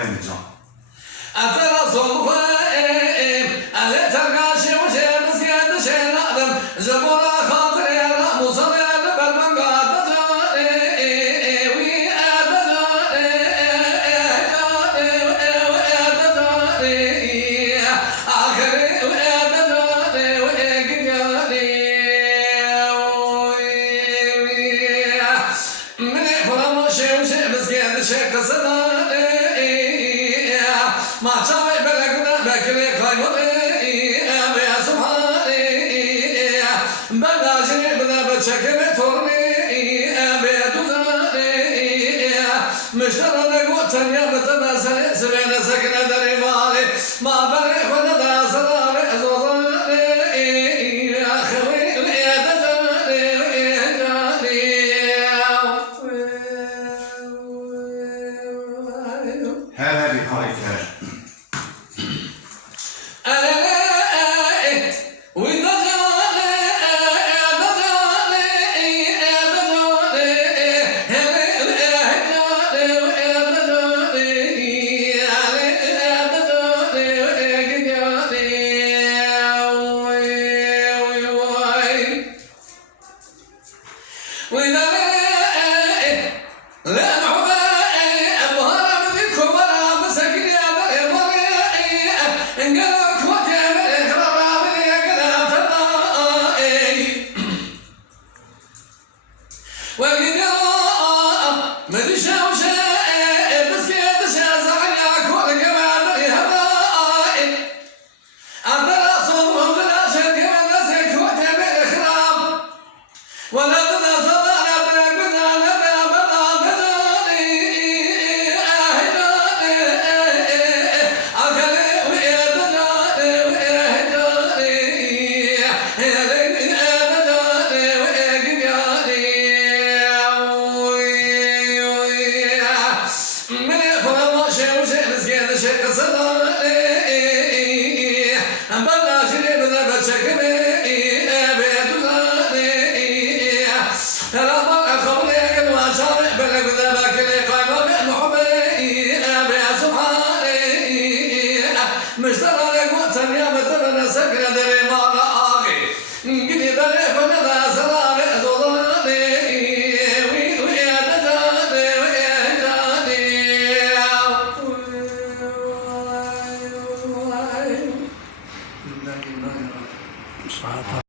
اینجا أترى صوفهم ألا ترقاشي وشي مسكين شينادم زبورا خاطر يا مصر يا لبن من قاد ما تشوي بلقنا بكري خيمتي يا سبحاني بلاجني بلا بتشكل تورني بيتوزاني مشترى نقوتن يا بتناسل سبيل سكنة دري مالي ما بري خلنا دا سلامي زوزاني يا خوي يا دجاني يا جاني هذا بحركة Hello,